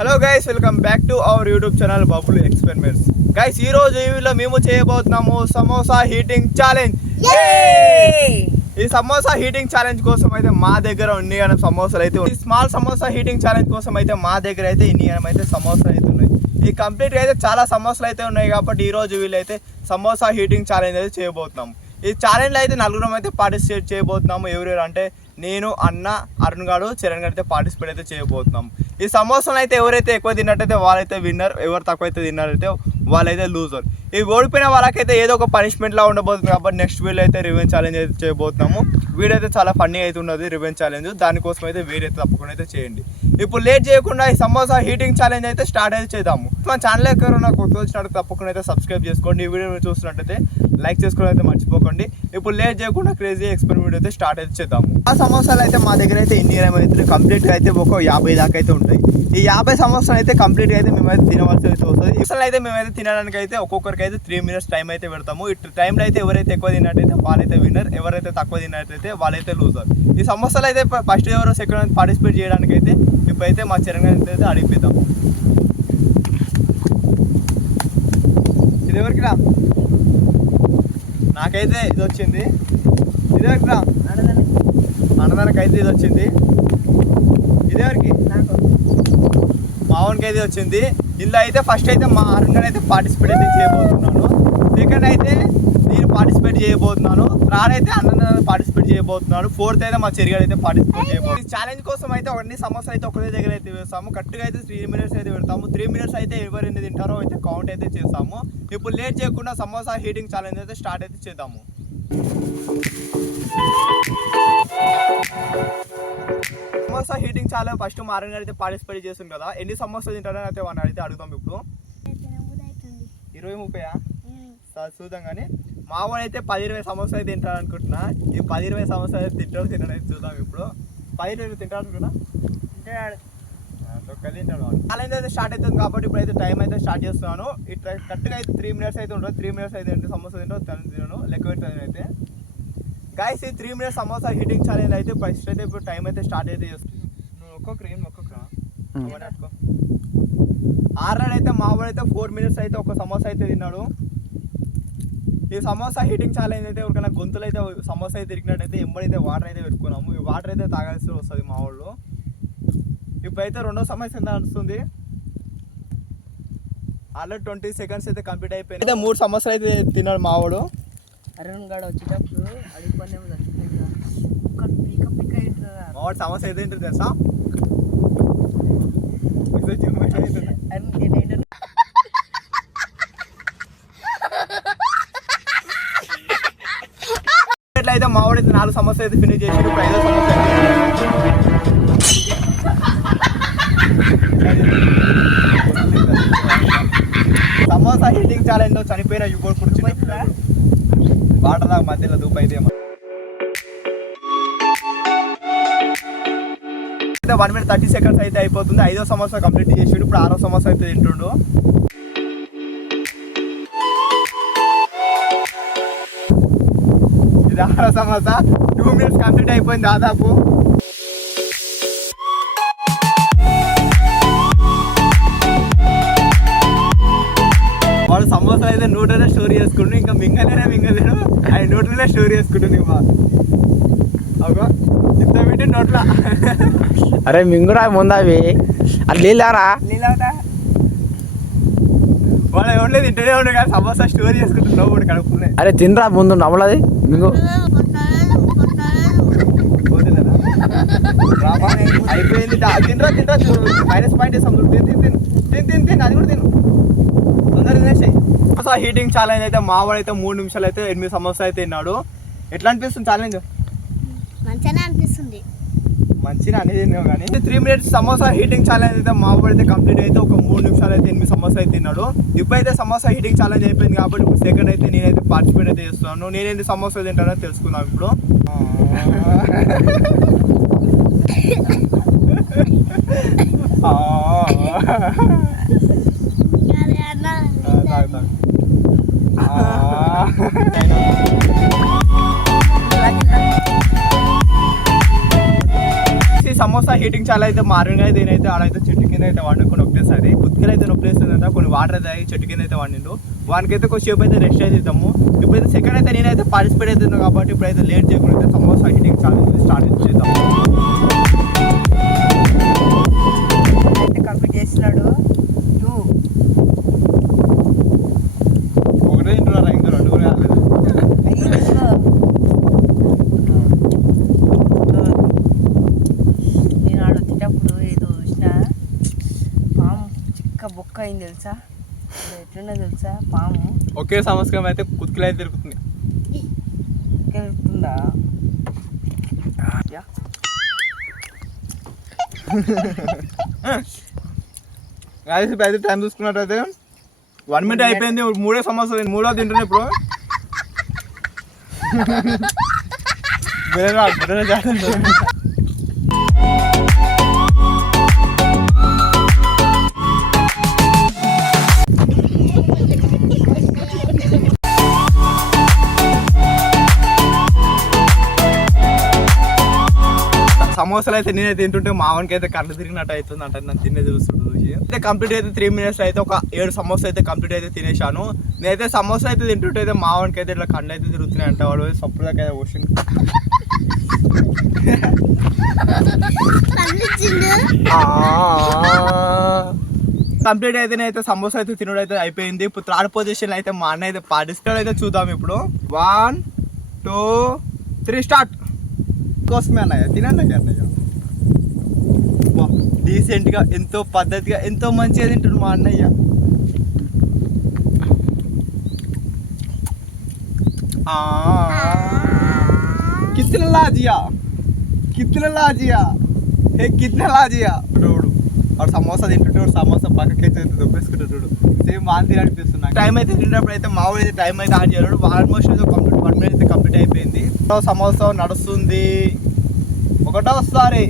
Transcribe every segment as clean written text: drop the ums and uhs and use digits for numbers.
Hello guys, welcome back to our YouTube channel bubble experiments. Guys, ఈ రోజు ఈ వీడియోలో మేము చేయబోతున్నాము సమోసా హీటింగ్ ఛాలెంజ్. ఈ సమోసా హీటింగ్ ఛాలెంజ్ కోసం అయితే మా దగ్గర ఇన్ని సమోసాలు అయితే ఉన్నాయి. స్మాల్ సమోసా హీటింగ్ ఛాలెంజ్ కోసం అయితే మా దగ్గర అయితే ఇన్ని అయితే సమోసాలు అయితే ఉన్నాయి. ఈ కంప్లీట్ అయితే చాలా సమోసాలు అయితే ఉన్నాయి కాబట్టి ఈ రోజు వీళ్ళైతే సమోసా హీటింగ్ ఛాలెంజ్ అయితే చేయబోతున్నాము. ఈ ఛాలెంజ్ అయితే నలుగురం అయితే పార్టిసిపేట్ చేయబోతున్నాము. ఎవరెవరు అంటే నేను, అన్న, అరుణ్ గారు, చరణ్ గారు అయితే పార్టిసిపేట్ అయితే చేయబోతున్నాము. ఈ సమోసాలు అయితే ఎవరైతే ఎక్కువ తిన్నట్టయితే వాళ్ళైతే విన్నర్, ఎవరు తక్కువ అయితే తిన్నారైతే వాళ్ళైతే లూజర్. ఈ ఓడిపోయిన వాళ్ళకైతే ఏదో ఒక పనిష్మెంట్లా ఉండబోతుంది కాబట్టి నెక్స్ట్ వీడియో అయితే రివెంజ్ ఛాలెంజ్ అయితే చేయబోతున్నాము. వీడియో అయితే చాలా ఫన్నీ అయితే ఉన్నది రివెంజ్ ఛాలెంజ్. దానికోసం అయితే వీడియో తప్పకుండా అయితే చేయండి. ఇప్పుడు లేట్ చేయకుండా ఈ సమోసా హీటింగ్ ఛాలెంజ్ అయితే స్టార్ట్ అయితే చేద్దాము. మన ఛానల్ ఎవరైనా కొత్త వచ్చినట్టు తప్పకుండా అయితే సబ్స్క్రైబ్ చేసుకోండి. ఈ వీడియో చూస్తున్నట్టయితే లైక్ చేసుకోవడం అయితే మర్చిపోకండి. ఇప్పుడు లేట్ చేయకుండా క్రేజీ ఎక్స్పెరిమెంట్ అయితే స్టార్ట్ అయితే చేద్దాము. ఆ సమోసాలు అయితే మా దగ్గర అయితే ఇన్ని అయితే కంప్లీట్గా అయితే ఒక 50 దాకా అయితే ఉంటాయి. ఈ 50 సమోసాలు అయితే కంప్లీట్గా అయితే మేమైతే తినవలసి అయితే వస్తుంది. అసలు అయితే మేమైతే తినడానికి అయితే ఒక్కొక్కరికి అయితే 3 minutes టైం అయితే పెడతాము. ఈ టైంలో అయితే ఎవరైతే ఎక్కువ తిన్నట్టయితే వాళ్ళైతే విన్నర్, ఎవరైతే తక్కువ తిన్నట్టయితే వాళ్ళైతే లూజర్. ఈ సమోసాలు అయితే ఫస్ట్ ఎవరు సెకండ్ పార్టిసిపేట్ చేయడానికి అయితే ఇప్పుడైతే మా చరణ్ అయితే అడిగిద్దాం. ఇది ఎవరికి రా? నాకైతే ఇది వచ్చింది. ఇది ఎవరికి రా? అన్నదానికైతే ఇది వచ్చింది. ఇది ఎవరికి? మావన్కి అయితే వచ్చింది. ఇందులో అయితే ఫస్ట్ అయితే మా అరుణ్ అయితే పార్టిసిపేట్ అయితే చేయబోతున్నాను. సెకండ్ అయితే నేను పార్టిసిపేట్ చేయబోతున్నాను. థర్డ్ అయితే అన్న పార్టిసిపేట్ చేయబోతున్నాను. ఫోర్త్ అయితే మా చెరిగాడు అయితే పార్టిసిపేట్ చేయబోతున్నాను. ఈ ఛాలెంజ్ కోసం అయితే అన్ని సమస్యలు అయితే ఒకటే దగ్గర అయితే వేస్తాము. కరెక్ట్గా అయితే 3 minutes అయితే పెడతాము. 3 minutes అయితే ఎవరు ఎన్ని తింటారో అయితే కౌంట్ అయితే చేస్తాము. ఇప్పుడు లేట్ చేయకుండా సమోసా హీటింగ్ ఛాలెంజ్ అయితే స్టార్ట్ అయితే చేద్దాము. సమోసా హీటింగ్ ఛాలెంజ్ ఫస్ట్ మా అరుణ్ అయితే పార్టిసిపేట్ చేస్తుంది కదా. ఎన్ని సమోసాలు తింటారని అయితే వాళ్ళని అయితే అడుగుతాం. ఇప్పుడు 20-30 చూద్దాం. కానీ మా వాడు అయితే 10-20 సమోసాలు అయితే తింటాడు అనుకుంటున్నా. ఈ 10-20 సమోసాలు అయితే తినడం అయితే చూద్దాం. ఇప్పుడు 10-20 తింటాడు అనుకున్నా. తింటాడు ఛాలెంజ్ అయితే స్టార్ట్ అవుతుంది కాబట్టి ఇప్పుడు అయితే టైం అయితే స్టార్ట్ చేస్తున్నాను. ఇట్లా కరెక్ట్గా అయితే 3 minutes అయితే ఉంటుంది. 3 minutes అయితే సమోసా తింటాను లెక్క పెట్టాను అయితే. గైస్, ఈ 3 minutes సమోసా హీటింగ్ ఛాలెంజ్ అయితే ఫస్ట్ అయితే ఇప్పుడు టైం అయితే స్టార్ట్ అయితే చేస్తుంది. ఆర్రాడ్ అయితే మా వాడు అయితే 4 minutes అయితే ఒక సమోసా అయితే తిన్నాడు. ఈ సమోసా హీటింగ్ ఛాలెంజ్ అయితే ఎవరికైనా గొంతులు అయితే సమోసా అయితే తిరిగినట్టయితే ఎంబడైతే వాటర్ అయితే పెట్టుకున్నాము. ఈ వాటర్ అయితే తాగాల్సి వస్తుంది మా వాళ్ళు. ఇప్పుడైతే రెండో సమస్య ఎంత నడుస్తుంది. ఆల్రెడీ 20 seconds అయితే కంప్లీట్ అయిపోయింది. అయితే 3 సమోసాలు అయితే తిన్నాడు మా వాడు. అరుణ్ గారు వచ్చేటప్పుడు అడిగిపోయినా మా వాడు సమోసా అయితే ఏంటో తెలుసా? అయితే మా వాడు అయితే 4 సమోసాలు అయితే ఫినిష్ చేసి ఇప్పుడు 5వ సమోసా సమోసా హీటింగ్ ఛాలెంజ్ లో చనిపోయిన యుగోడు కూర్చుని వాటర్ దాకా మధ్యలో దూపు అయితే 1 minute 30 seconds అయితే అయిపోతుంది. 5వ సమోసా కంప్లీట్ చేసాడు. ఇప్పుడు 6వ సమోసా అయితే తింటుండు. ఇది 6వ సమోసా. 2 minutes కంప్లీట్ అయిపోయింది దాదాపు. వాడు సమోసా అయితే నూటనే స్టోర్ చేసుకుంటు, ఇంకా మింగలేడు. ఆయన నోట్లోనే స్టోర్ చేసుకుంటుంది. ఇంత పెట్టి నోట్లా. అరే మింగురా ముందు అవి అది నీళ్ళారా వాడు ఏమలేదు ఇంటనే ఉండే కానీ సమోసా స్టోర్ చేసుకుంటున్నావు వాడు కడుపుతున్నాయి. అరే తినరా ముందు నమ్మలది మింగు అయిపోయింది. తినరా మైనస్ పాయింట్ వేస్తాం. తిని అది కూడా తిను. తొందరగా తినేసాయి. సమోసా హీటింగ్ ఛాలెంజ్ అయితే మా వాడు అయితే 3 నిమిషాలు అయితే 8 సమోసా అయితే తిన్నాడు. ఎట్లా అనిపిస్తుంది ఛాలెంజ్? మంచిగా అనిపిస్తుంది. మంచిగా అనేది కానీ 3 minutes సమోసా హీటింగ్ ఛాలెంజ్ అయితే మా వాడు అయితే కంప్లీట్ అయితే ఒక 3 నిమిషాలు అయితే 8 సమోసా అయితే తిన్నాడు. ఇప్పుడైతే సమోసా హీటింగ్ ఛాలెంజ్ అయిపోయింది కాబట్టి ఇప్పుడు సెకండ్ అయితే నేనైతే పార్టిసిపేట్ అయితే చేస్తున్నాను. నేను ఎన్ని సమోసాలు తింటానో తెలుసుకుందాం ఇప్పుడు. సమోసా హీటింగ్ చాలా అయితే మార్నింగ్ అయితే నేనైతే ఆడైతే చెట్టు కింద అయితే వండుకొని ఒకటేసారి కుత్తికలు అయితే నొప్పేస్తుందంట కొన్ని వాటర్ అయితే తాగి చెట్టు కింద అయితే వండిండు వానికైతే కొంచెంసేపు అయితే రెస్ట్ అయితే ఇద్దాము ఇప్పుడైతే సెకండ్ అయితే నేనైతే పార్టిసిపేట్ అవుతున్నాను కాబట్టి ఇప్పుడైతే లేట్ చేయకుండా సమోసా హీటింగ్ ఛాలెంజ్ స్టార్ట్ చేద్దాం అయితే కంప్లీట్ చేస్తున్నాడు 2 ఒకటే తింటున్నారా ఇంకా రెండు కూడా కాలేదు నేను ఆడ వచ్చేటప్పుడు ఏదో చూసిన పాము చిక్క బొక్క అయింది తెలుసా ఎట్లున్నా తెలుసా పాము ఒకే సంవత్సరం అయితే కుత్తికలు అయితే తిరుగుతుంది వెళ్తుందా అయితే టైం చూసుకున్నట్టయితే 1 minute అయిపోయింది మూడో సమస్య మూడో తింటున్నా ఇప్పుడు వేరే చేస్తుంది సమోసాలు అయితే నేనే తింటుంటే మావనికి అయితే కళ్ళు తిరిగినట్టు అవుతుంది అంటే నన్ను తినే చూస్తుంటు చూసి అయితే కంప్లీట్ అయితే 3 minutes అయితే ఒక 7 సమోసా అయితే కంప్లీట్ అయితే తినేసాను నేనైతే సమోసా అయితే తింటుంటే అయితే మావనికి అయితే ఇట్లా కళ్ళు అయితే తిరుగుతున్నాయి అంటే వాడు సప్పుడు దాకా క్వశ్చన్ కంప్లీట్ అయితే నేనైతే సమోసా అయితే తినడం అయితే అయిపోయింది ఇప్పుడు 3rd పొజిషన్ అయితే మా అన్న అయితే పార్టిసిపేట్ అయితే చూద్దాం ఇప్పుడు 1 2 3 స్టార్ట్ కోసమే అన్నయ్య తినండి అన్నయ్య డీసెంట్గా ఎంతో పద్ధతిగా ఎంతో మంచిగా తింటాడు మా అన్నయ్య కిత్న లాజియా హే కిత్న లాజియా వాడు సమోసా తింటుంటే సమోసా పక్కకి దొబ్బేసుకుంటాడు సేమ్ వాన్ తిననిపిస్తుంది టైం అయితే తింటున్నప్పుడు అయితే మా అయితే టైం అయితే ఆన్ చేయలేడు ఆల్మోస్ట్ అయితే కంప్లీట్ 1 minute అయితే కంప్లీట్ అయిపోయింది సమోసా నడుస్తుంది ఒకటోసారి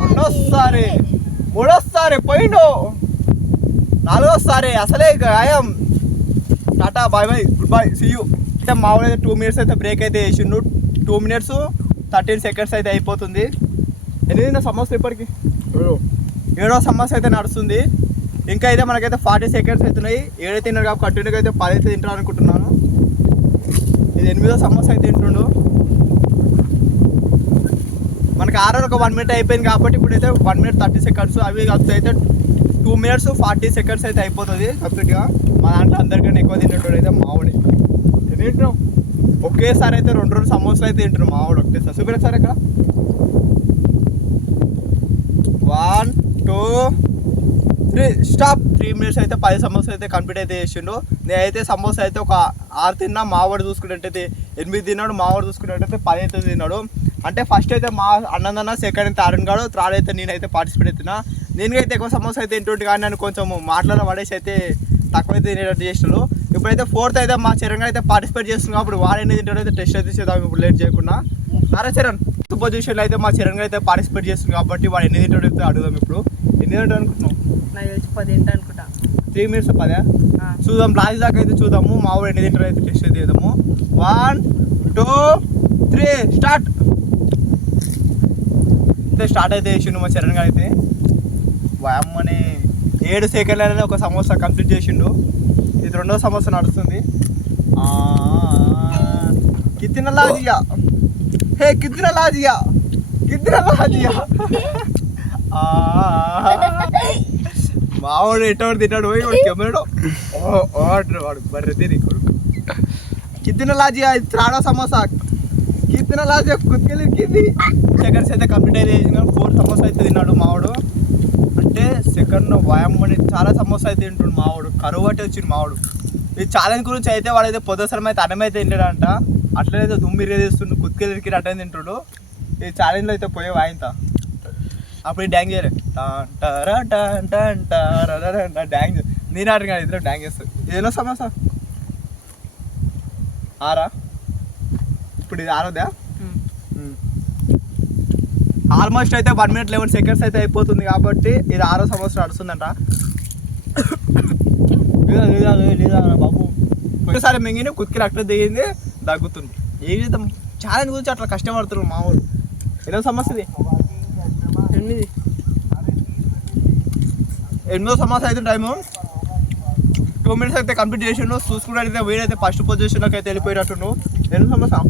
రెండోసారి మూడోసారి పోయిండు 4వసారి అసలే గాయం ta-ta bye bye goodbye see you అయితే మామూలు అయితే 2 minutes అయితే బ్రేక్ అయితే వేసిండు 2 minutes 13 seconds అయితే అయిపోతుంది ఎన్ని సమోసా ఇప్పటికి 7వ సమోసా అయితే నడుస్తుంది ఇంకా అయితే మనకైతే 40 seconds అవుతున్నాయి 7 తిన్నారు కాబట్టి కంటిన్యూగా అయితే 10 అయితే తింటారు అనుకుంటున్నాను ఇది 8వ సమోసా అయితే తింటుండు మనకి ఆర్డర్ ఒక 1 minute అయిపోయింది కాబట్టి ఇప్పుడైతే 1 minute 30 seconds అవి కలిసి అయితే 2 minutes 40 seconds అయితే అయిపోతుంది కంప్లీట్గా మా దాంట్లో అందరికన్నా ఎక్కువ తినేటోడు అయితే మావుడి తింటాం ఒకేసారి అయితే 2 సమోసాలు అయితే తింటారు మావుడు ఒకటేసారి చూపిరా సార్ ఇక్కడ 1 2 3 స్టాప్ 3 minutes అయితే 10 సమోసాలు అయితే కంప్లీట్ అయితే చేసిండు నేనైతే సమోసా అయితే ఒక 6 తిన్నా మావాడు చూసుకున్నట్టయితే 8 తిన్నాడు మావాడు చూసుకున్నట్టయితే 10 అయితే తిన్నాడు అంటే ఫస్ట్ అయితే మా అన్నదన్న సెకండ్ అయితే అరుణ్ గాడు 3rd అయితే నేనైతే పార్టిసిపేట్ అవుతున్నా నేనైతే ఎక్కువ సమోసా అయితే తింటుంటే కానీ నన్ను కొంచెం మాటలలో పడేసి అయితే తక్కువ అయితే తినేటట్టు చేసినాడు ఇప్పుడైతే 4th అయితే మా చరణ్ అయితే పార్టిసిపేట్ చేస్తున్నాం అప్పుడు వాడు ఎన్ని తింటాడో అయితే టెస్ట్ అయితే చేద్దాం ఇప్పుడు లేట్ చేయకుండా సరే చరణ్ పొజిషన్లో అయితే మా చరణ్ అయితే పార్టిసిపేట్ చేస్తున్నాం కాబట్టి వాడు ఎన్ని తింటాడో అయితే అడుగుదాం ఇప్పుడు ఎన్ని తింటాడు అనుకుంటున్నాం నాకు తెలిసి 10 తింటా అనుకుంటా 3 minutes 10 చూద్దాం లాస్ట్ దాకా అయితే చూద్దాము మా వాడు ఎన్ని తింటాడో అయితే టెస్ట్ అయితే చేద్దాము 1 2 3 స్టార్ట్ అయితే స్టార్ట్ అయితే చేసిండు మా చరణ్ గారు అయితే వామ్మని 7 సెకండ్లనే ఒక సమోసా కంప్లీట్ చేసిండు ఇది 2వ సమోసా నడుస్తుంది కిత్న లాజియా హే కిత్న లాజియా మావాడు ఎట్టవాడు తింటాడు పోయి వాడు కెమెరాడు వాడు బర్రె తిని కొడుకు కిత్న లాజియా 3వ సమోసా కిత్న లాజియా కుత్కెళ్ళింది సెకండ్స్ అయితే కంప్లీట్ అయితే 4 సమోసా అయితే తిన్నాడు మావాడు అంటే సెకండ్ వాయమ్మని చాలా సమోసా అయితే తింటుండు మావాడు కరువు అంటే వచ్చిండు మావాడు ఈ ఛాలెంజ్ గురించి అయితే వాడైతే పొద్దుసరం అయితే అన్నం అయితే తింటాడంట అట్లయితే దుమ్మిరిగా తీస్తుండు కుత్కెళ్ళికి అట్టే తింటుడు ఈ ఛాలెంజ్లో అయితే పోయే వాయింత అప్పుడు డ్యాంగ్ చేయరు డ్యాంగ్ నేను ఆడిన కానీ ఇద్దరు డ్యాంగ్ చేస్తారు ఏదో సమోసా 6 ఇప్పుడు ఇది 6దా ఆల్మోస్ట్ అయితే 1 minute 11 seconds అయితే అయిపోతుంది కాబట్టి ఇది 6వ సమోసా నడుస్తుందంట లేదా బాబు ఒకసారి మింగిన కుత్తికి అట్లా దిగింది దగ్గుతుంది ఏ విధం ఛాలెంజ్ గురించి అట్లా కష్టపడుతున్నారు మామూలు 8వ సమస్య ఇది 8వ సమోసా అయితే టైము 2 minutes అయితే కంప్లీట్ చేసిండు. చూసుకున్నట్టయితే వీడైతే ఫస్ట్ పొజిషన్లోకి అయితే వెళ్ళిపోయినట్టు. 8వ సమోసా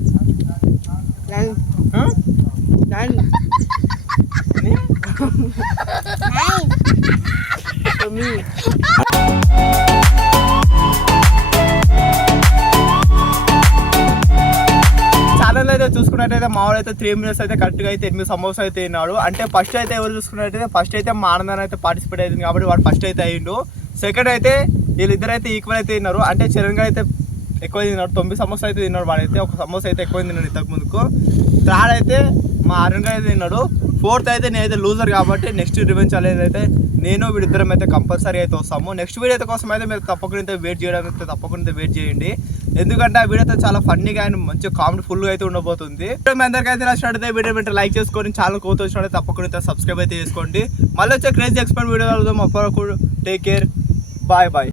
ఛానల్ అయితే చూసుకున్నట్టయితే మామూలు అయితే 3 minutes అయితే కరెక్ట్గా అయితే 8 సమోసా అయితే తిన్నాడు. అంటే ఫస్ట్ అయితే ఎవరు చూసుకున్నట్టయితే ఫస్ట్ అయితే మా ఆనందం అయితే పార్టిసిపేట్ అవుతుంది కాబట్టి వాడు ఫస్ట్ అయితే అయ్యిండు. సెకండ్ అయితే వీళ్ళిద్దరు అయితే ఈక్వల్ అయితే తిన్నారు. అంటే చరణ్ అయితే ఎక్కువ తిన్నాడు, 9 సమోసా అయితే తిన్నాడు. వాడైతే ఒక సమోసా అయితే ఎక్కువ తిన్నాడు ఇంతకు ముందుకు. థర్డ్ అయితే మా అరుణ్ అయితే తిన్నాడు. ఫోర్త్ అయితే నేనైతే లూజర్ కాబట్టి నెక్స్ట్ రివెంజ్ ఛాలెంజ్ అయితే నేను వీడిద్దరం అయితే కంపల్సరీ అయితే వస్తాము. నెక్స్ట్ వీడియో అయితే కోసం అయితే మీరు తప్పకుండా వెయిట్ చేయడం అయితే తప్పకుండా వెయిట్ చేయండి. ఎందుకంటే ఆ వీడియో అయితే చాలా ఫన్నీగా అండ్ మంచి కామెడీ ఫుల్గా అయితే ఉండబోతుంది. మీ అందరికీ అయితే నచ్చినట్టయితే వీడియో వెంటనే లైక్ చేసుకొని ఛానల్ కోత వచ్చినట్టు తప్పకుండా సబ్స్క్రైబ్ అయితే చేసుకోండి. మళ్ళీ వచ్చే క్రేజీ ఎక్స్పెరిమెంట్ వీడియో వెళ్దాం. అప్పటివరకు టేక్ కేర్, బాయ్ బాయ్.